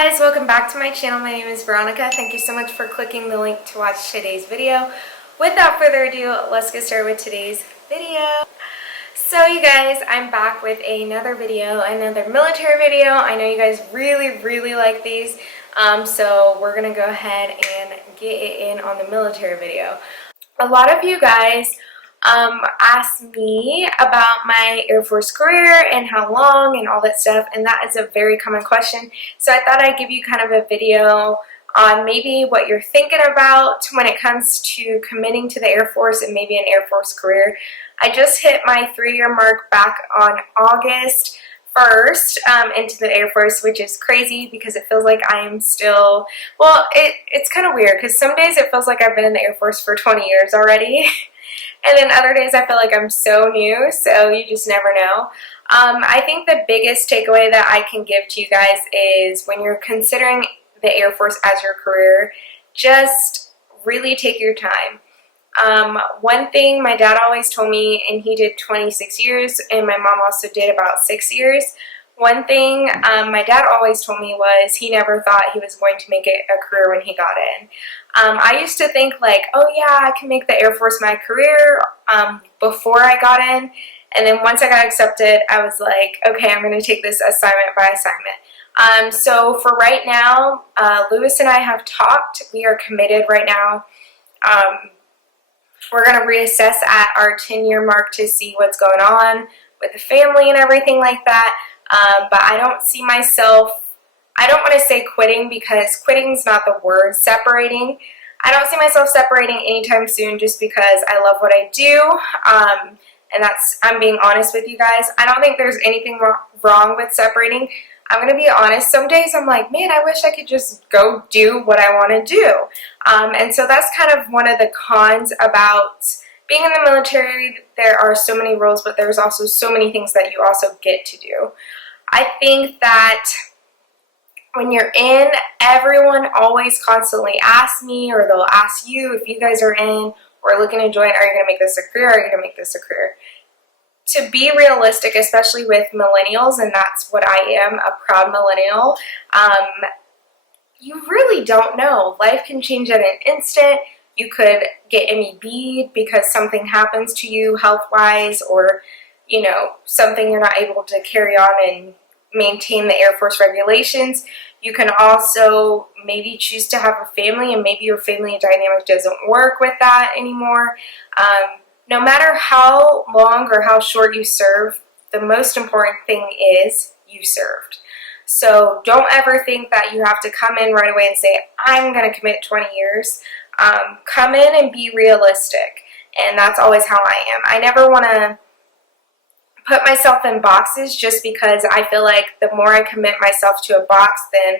Guys, welcome back to my channel. My name is Veronica. Thank you so much for clicking the link to watch today's video. Without further ado, let's get started with today's video. So you guys, I'm back with another video, another military video. I know you guys really like these, so we're gonna go ahead and get it in on the military video. A lot of you guys asked me about my Air Force career and how long and all that stuff, and that is a very common question. So I thought I'd give you kind of a video on maybe what you're thinking about when it comes to committing to the Air Force and maybe an Air Force career. I just hit my 3-year mark back on August 1st into the Air Force, which is crazy because it feels like I am still, well, it's kind of weird because some days it feels like I've been in the Air Force for 20 years already. And then other days I feel like I'm so new, so you just never know. I think the biggest takeaway that I can give to you guys is when you're considering the Air Force as your career, just really take your time. One thing my dad always told me, and he did 26 years, and my mom also did about 6 years. One thing my dad always told me was he never thought he was going to make it a career when he got in. I used to think like, oh yeah, I can make the Air Force my career before I got in. And then once I got accepted, I was like, okay, I'm going to take this assignment by assignment. So for right now, Lewis and I have talked. We are committed right now. We're going to reassess at our 10-year mark to see what's going on with the family and everything like that. But I don't see myself, I don't want to say quitting because quitting is not the word, separating. I don't see myself separating anytime soon just because I love what I do. And that's, I'm being honest with you guys. I don't think there's anything wrong with separating. I'm going to be honest. Some days I'm like, man, I wish I could just go do what I want to do. And so that's kind of one of the cons about being in the military. There are so many rules, but there's also so many things that you also get to do. I think that when you're in, everyone always constantly asks me, or they'll ask you if you guys are in or looking to join, are you going to make this a career? Are you going to make this a career? To be realistic, especially with millennials, and that's what I am, a proud millennial, you really don't know. Life can change at an instant. You could get MEB'd because something happens to you health-wise, or, you know, something you're not able to carry on and maintain the Air Force regulations. You can also maybe choose to have a family, and maybe your family dynamic doesn't work with that anymore. No matter how long or how short you serve, the most important thing is you served. So don't ever think that you have to come in right away and say, I'm going to commit 20 years. Come in and be realistic. And that's always how I am. I never want to put myself in boxes just because I feel like the more I commit myself to a box, then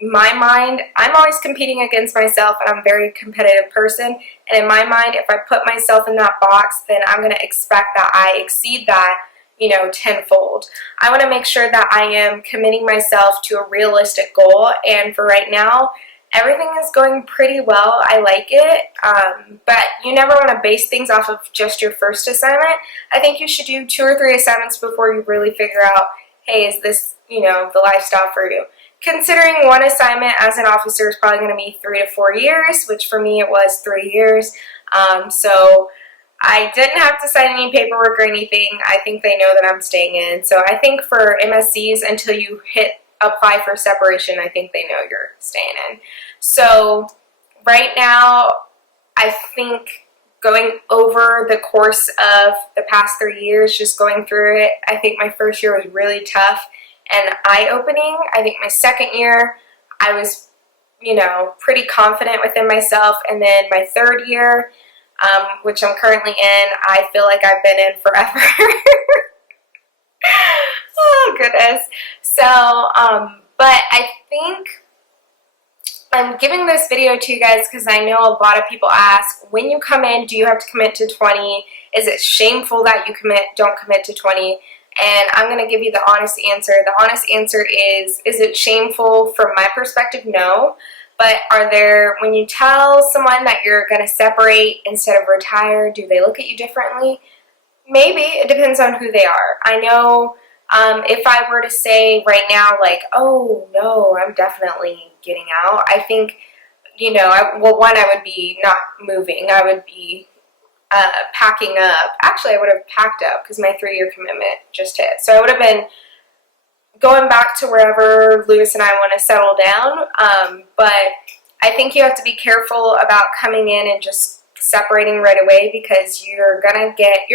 my mind, I'm always competing against myself, and I'm a very competitive person. And in my mind, if I put myself in that box, then I'm going to expect that I exceed that, you know, tenfold. I want to make sure that I am committing myself to a realistic goal. And for right now, everything is going pretty well. I like it, but you never want to base things off of just your first assignment. I think you should do 2 or 3 assignments before you really figure out, hey, is this, you know, the lifestyle for you? Considering one assignment as an officer is probably going to be 3 to 4 years, which for me it was 3 years. So I didn't have to sign any paperwork or anything. I think they know that I'm staying in. So I think for MSCs, until you hit apply for separation, I think they know you're staying in. So right now, I think going over the course of the past 3 years, just going through it, I think my first year was really tough and eye-opening. I think my second year, I was, you know, pretty confident within myself. And then my third year, which I'm currently in, I feel like I've been in forever. Oh, goodness. So, but I think I'm giving this video to you guys because I know a lot of people ask, when you come in, do you have to commit to 20? Is it shameful that you don't commit to 20? And I'm going to give you the honest answer. The honest answer is it shameful from my perspective? No. But are there, when you tell someone that you're going to separate instead of retire, do they look at you differently? Maybe. It depends on who they are. I know If I were to say right now, like, oh no, I'm definitely getting out, I think, you know, well, one, I would be not moving. I would be packing up. Actually, I would have packed up because my 3-year commitment just hit. So I would have been going back to wherever Lewis and I want to settle down. But I think you have to be careful about coming in and just separating right away, because you're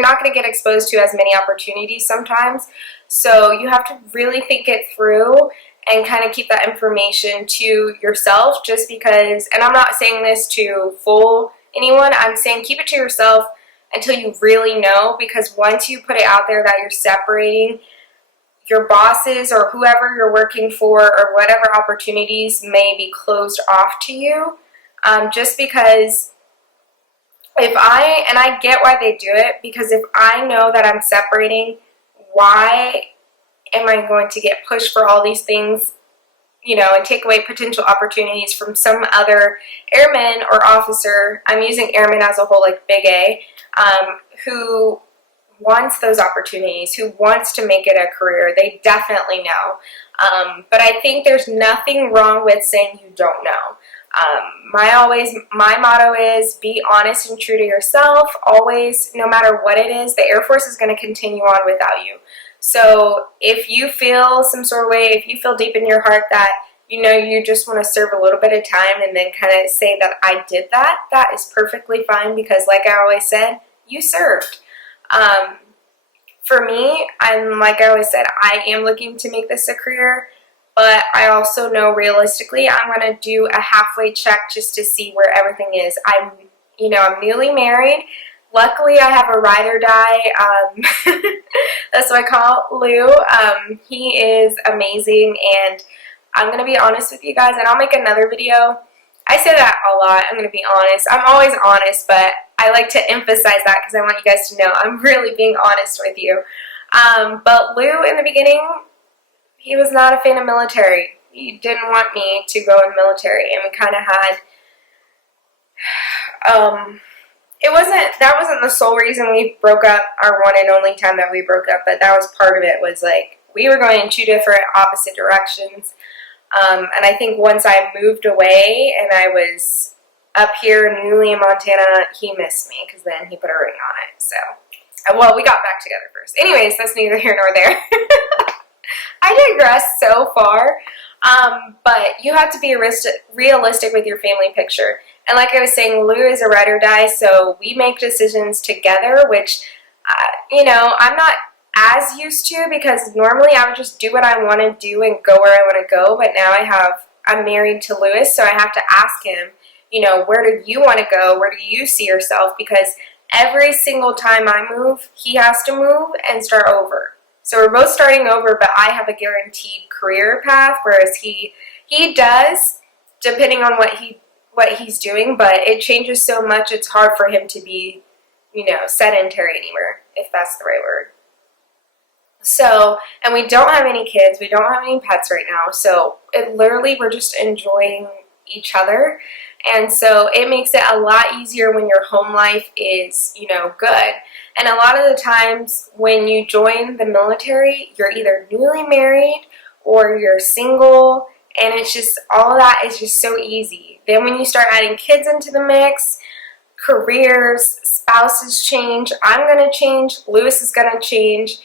not gonna get exposed to as many opportunities sometimes. So you have to really think it through and kind of keep that information to yourself, just because, and I'm not saying this to fool anyone, I'm saying keep it to yourself until you really know, because once you put it out there that you're separating, your bosses or whoever you're working for or whatever opportunities may be closed off to you. Just because and I get why they do it, because if I know that I'm separating, why am I going to get pushed for all these things, you know, and take away potential opportunities from some other airman or officer? I'm using airman as a whole, like big A, who wants those opportunities, who wants to make it a career. They definitely know. But I think there's nothing wrong with saying you don't know. My motto is be honest and true to yourself. Always, no matter what it is, the Air Force is going to continue on without you. So if you feel some sort of way, if you feel deep in your heart that, you know, you just want to serve a little bit of time and then kind of say that I did that, that is perfectly fine, because like I always said, you served. For me, like I always said, I am looking to make this a career, but I also know realistically I'm going to do a halfway check just to see where everything is. I'm newly married. Luckily, I have a ride or die. That's what I call Lou. He is amazing, and I'm going to be honest with you guys, and I'll make another video. I say that a lot, I'm going to be honest. I'm always honest, but I like to emphasize that because I want you guys to know I'm really being honest with you. But Lou, in the beginning, he was not a fan of military. He didn't want me to go in the military, and we kind of had, that wasn't the sole reason we broke up, our one and only time that we broke up, but that was part of it, was like, we were going in two different opposite directions. And I think once I moved away and I was up here newly in Montana, he missed me, because then he put a ring on it. So, well, we got back together first. Anyways, that's neither here nor there. I digress so far. But you have to be realistic with your family picture. And like I was saying, Lou is a ride or die, so we make decisions together, which, I'm not as used to, because normally I would just do what I want to do and go where I want to go. But now I'm married to Lewis, so I have to ask him, where do you want to go? Where do you see yourself? Because every single time I move, he has to move and start over. So we're both starting over, but I have a guaranteed career path, whereas he does, depending on what he's doing, but it changes so much, it's hard for him to be, sedentary anymore, if that's the right word. So, and we don't have any kids, we don't have any pets right now, so we're just enjoying each other, and so it makes it a lot easier when your home life is, good. And a lot of the times when you join the military, you're either newly married or you're single, and it's just, all of that is just so easy. Then when you start adding kids into the mix, careers, spouses change, I'm going to change, Lewis is going to change.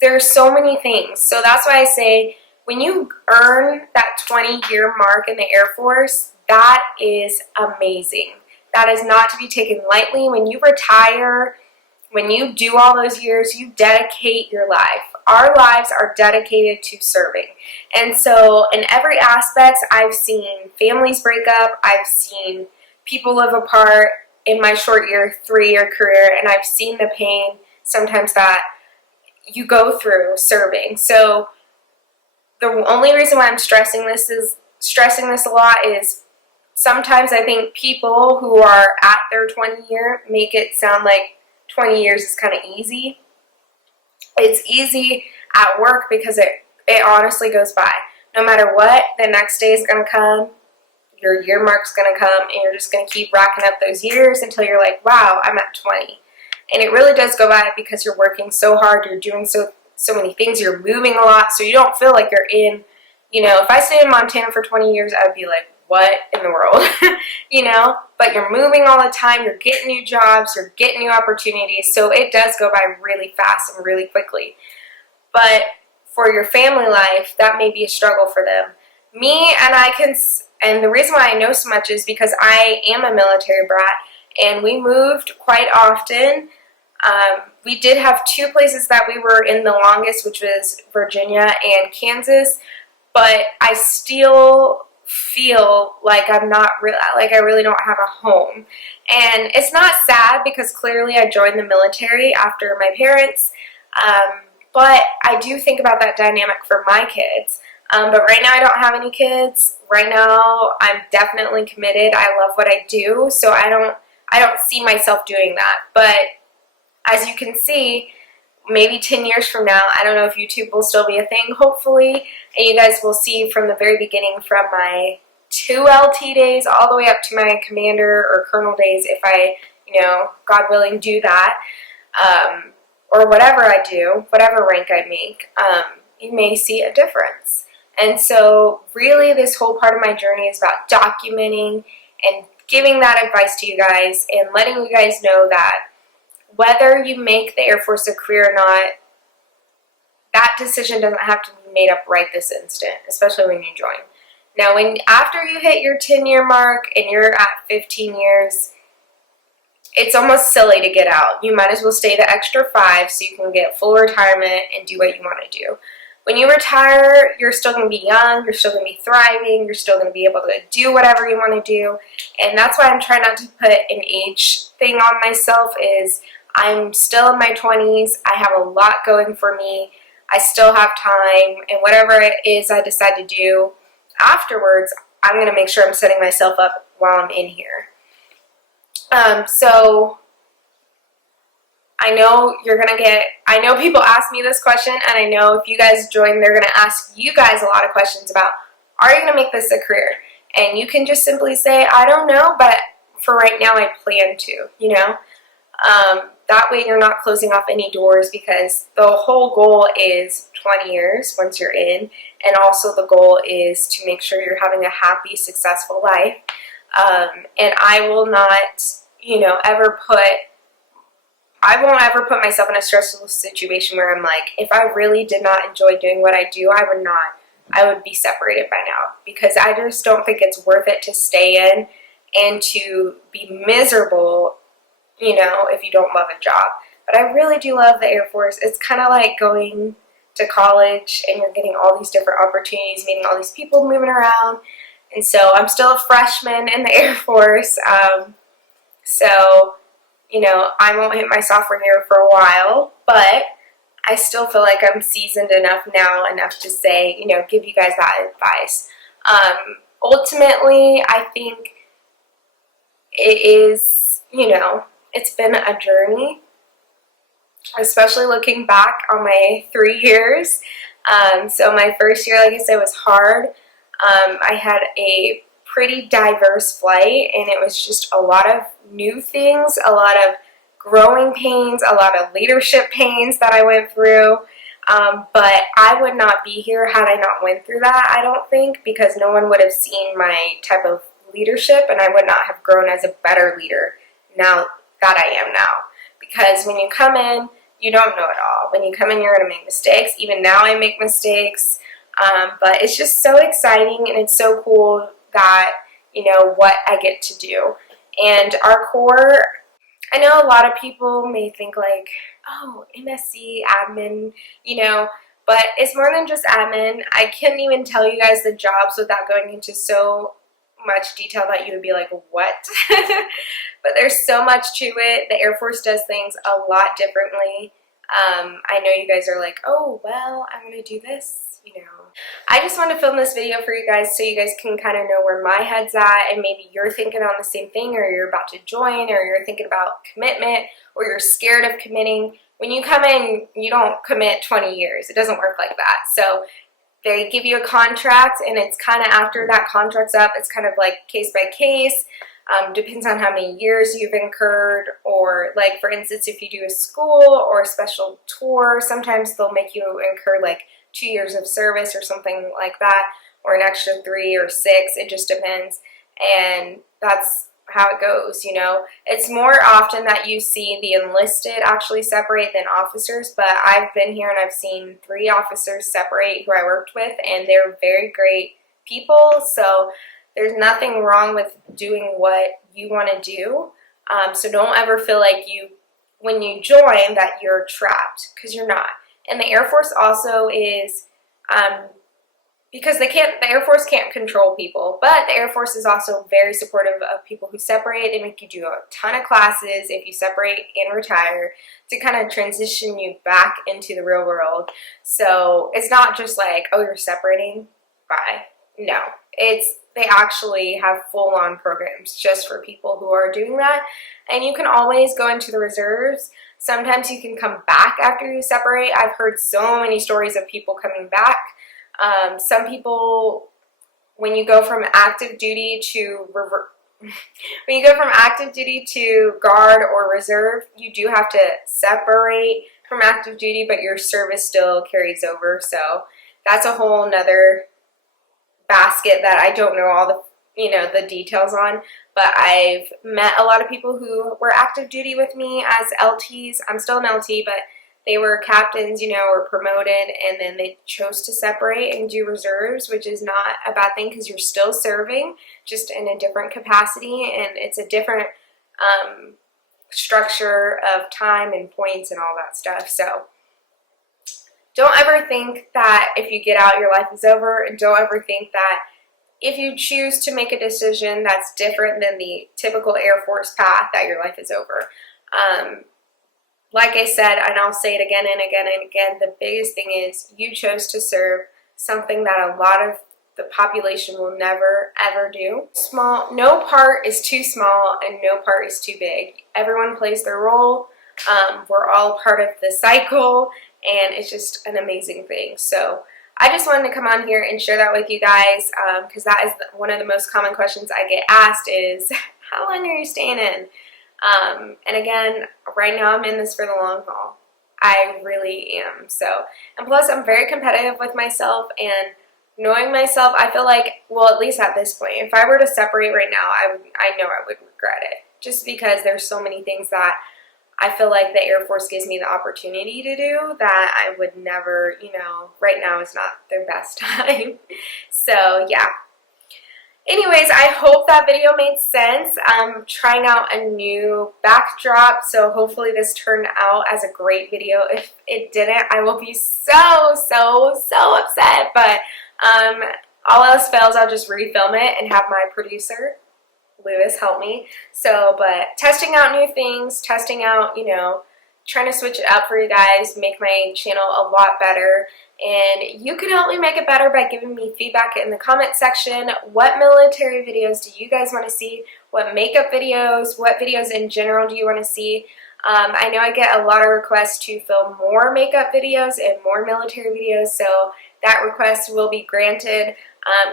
There's so many things. So that's why I say, when you earn that 20-year mark in the Air Force, that is amazing. That is not to be taken lightly. When you retire, when you do all those years, you dedicate your life. Our lives are dedicated to serving. And so in every aspect, I've seen families break up. I've seen people live apart in my short 3-year career, and I've seen the pain sometimes that you go through serving. So the only reason why I'm stressing this a lot is sometimes I think people who are at their 20 year make it sound like 20 years is kind of easy. It's easy at work because it honestly goes by. No matter what, the next day is going to come, your year mark's going to come, and you're just going to keep racking up those years until you're like, wow, I'm at 20. And it really does go by because you're working so hard, you're doing so so many things. You're moving a lot, so you don't feel like you're in, you know, if I stayed in Montana for 20 years, I'd be like, what in the world, you know? But you're moving all the time, you're getting new jobs, you're getting new opportunities, so it does go by really fast and really quickly. But for your family life, that may be a struggle for them. Me, and the reason why I know so much is because I am a military brat, and we moved quite often. We did have 2 places that we were in the longest, which was Virginia and Kansas, but I still feel like I really don't have a home. And it's not sad because clearly I joined the military after my parents, but I do think about that dynamic for my kids. But right now I don't have any kids. Right now I'm definitely committed. I love what I do, so I don't see myself doing that. But as you can see, maybe 10 years from now, I don't know if YouTube will still be a thing, hopefully, and you guys will see from the very beginning, from my 2 LT days all the way up to my commander or colonel days, if I, you know, God willing, do that, or whatever I do, whatever rank I make, you may see a difference. And so really this whole part of my journey is about documenting and giving that advice to you guys and letting you guys know that whether you make the Air Force a career or not, that decision doesn't have to be made up right this instant, especially when you join. Now, after you hit your 10-year mark and you're at 15 years, it's almost silly to get out. You might as well stay the extra 5 so you can get full retirement and do what you want to do. When you retire, you're still going to be young, you're still going to be thriving, you're still going to be able to do whatever you want to do. And that's why I'm trying not to put an age thing on myself. Is I'm still in my 20s, I have a lot going for me, I still have time, and whatever it is I decide to do afterwards, I'm going to make sure I'm setting myself up while I'm in here. So I know I know people ask me this question, and I know if you guys join, they're going to ask you guys a lot of questions about, are you going to make this a career? And you can just simply say, I don't know, but for right now I plan to, you know. That way you're not closing off any doors, because the whole goal is 20 years once you're in, and also the goal is to make sure you're having a happy, successful life. And I will not, you know, I won't ever put myself in a stressful situation where I'm like, if I really did not enjoy doing what I do, I would be separated by now, because I just don't think it's worth it to stay in and to be miserable, you know, if you don't love a job. But I really do love the Air Force. It's kind of like going to college and you're getting all these different opportunities, meeting all these people moving around. And so I'm still a freshman in the Air Force. So, you know, I won't hit my sophomore year for a while, but I still feel like I'm seasoned enough to say, you know, give you guys that advice. Ultimately, I think it is, you know, it's been a journey, especially looking back on my 3 years. So my first year, like I said, was hard. I had a pretty diverse flight, and it was just a lot of new things, a lot of growing pains, a lot of leadership pains that I went through. But I would not be here had I not went through that, I don't think, because no one would have seen my type of leadership, and I would not have grown as a better leader now that I am now. Because when you come in, you don't know it all. When you come in, you're going to make mistakes. Even now I make mistakes. But it's just so exciting, and it's so cool that, you know, what I get to do. And our core, I know a lot of people may think like, oh, MSc, admin, you know, but it's more than just admin. I can't even tell you guys the jobs without going into so much detail that you would be like, what? But there's so much to it. The Air Force does things a lot differently. I know you guys are like, oh, well, I'm going to do this, you know. I just want to film this video for you guys so you guys can kind of know where my head's at, and maybe you're thinking on the same thing, or you're about to join, or you're thinking about commitment, or you're scared of committing. When you come in, you don't commit 20 years. It doesn't work like that. So they give you a contract, and it's kind of after that contract's up, it's kind of like case by case. Depends on how many years you've incurred, or like for instance, if you do a school or a special tour, sometimes they'll make you incur like 2 years of service or something like that, or an extra 3 or 6. It just depends, and that's how it goes, you know. It's more often that you see the enlisted actually separate than officers, but I've been here and I've seen 3 officers separate who I worked with, and they're very great people, so there's nothing wrong with doing what you want to do. So don't ever feel like when you join, that you're trapped, because you're not. And the Air Force also is, because the Air Force can't control people, but the Air Force is also very supportive of people who separate. They make you do a ton of classes if you separate and retire to kind of transition you back into the real world. So it's not just like, oh, you're separating, bye. No, they actually have full-on programs just for people who are doing that. And you can always go into the reserves. Sometimes you can come back after you separate. I've heard so many stories of people coming back. Some people, when you go from active duty to guard or reserve, you do have to separate from active duty, but your service still carries over. So that's a whole nother basket that I don't know all the details on, but I've met a lot of people who were active duty with me as LTs. I'm still an LT, but they were captains, or promoted, and then they chose to separate and do reserves, which is not a bad thing because you're still serving, just in a different capacity, and it's a different structure of time and points and all that stuff. So don't ever think that if you get out, your life is over, and don't ever think that if you choose to make a decision that's different than the typical Air Force path, that your life is over. Like I said, and I'll say it again and again and again, the biggest thing is you chose to serve something that a lot of the population will never, ever do. No part is too small and no part is too big. Everyone plays their role. We're all part of the cycle, and it's just an amazing thing. So I just wanted to come on here and share that with you guys, because that is one of the most common questions I get asked is, how long are you staying in? And again, right now I'm in this for the long haul. I really am. So, and plus I'm very competitive with myself, and knowing myself, I feel like, well, at least at this point, if I were to separate right now, I know I would regret it, just because there's so many things that I feel like the Air Force gives me the opportunity to do that I would never, right now is not their best time. So yeah. Anyways, I hope that video made sense. I'm trying out a new backdrop, so hopefully this turned out as a great video. If it didn't, I will be so upset, but all else fails, I'll just refilm it and have my producer, Lewis, help me. So, but testing out new things, testing out, trying to switch it up for you guys, make my channel a lot better. And you can help me make it better by giving me feedback in the comment section. What military videos do you guys want to see? What makeup videos? What videos in general do you want to see? I know I get a lot of requests to film more makeup videos and more military videos, so that request will be granted.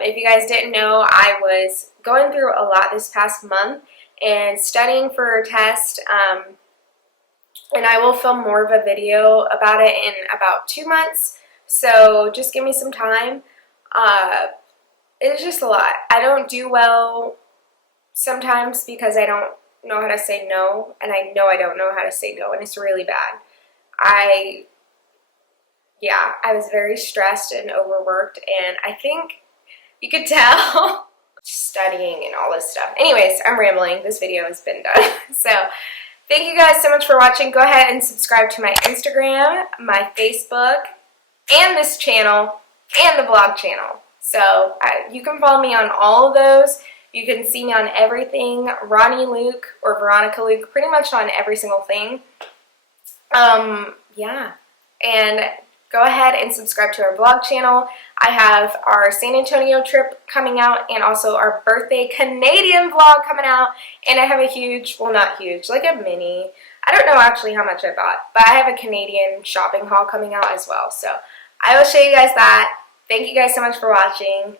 If you guys didn't know, I was going through a lot this past month and studying for a test, and I will film more of a video about it in about 2 months. So just give me some time. It's just a lot. I don't do well sometimes because I don't know how to say no, and I know I don't know how to say no, and it's really bad. I was very stressed and overworked, and I think you could tell studying and all this stuff. Anyways, I'm rambling. This video has been done. So thank you guys so much for watching. Go ahead and subscribe to my Instagram, my Facebook, and this channel, and the blog channel. So you can follow me on all of those. You can see me on everything, Ronnie Luke or Veronica Luke, pretty much on every single thing. Yeah. And go ahead and subscribe to our vlog channel. I have our San Antonio trip coming out, and also our birthday Canadian vlog coming out. And I have a huge, well, not huge, like a mini, I don't know actually how much I bought, but I have a Canadian shopping haul coming out as well. So I will show you guys that. Thank you guys so much for watching.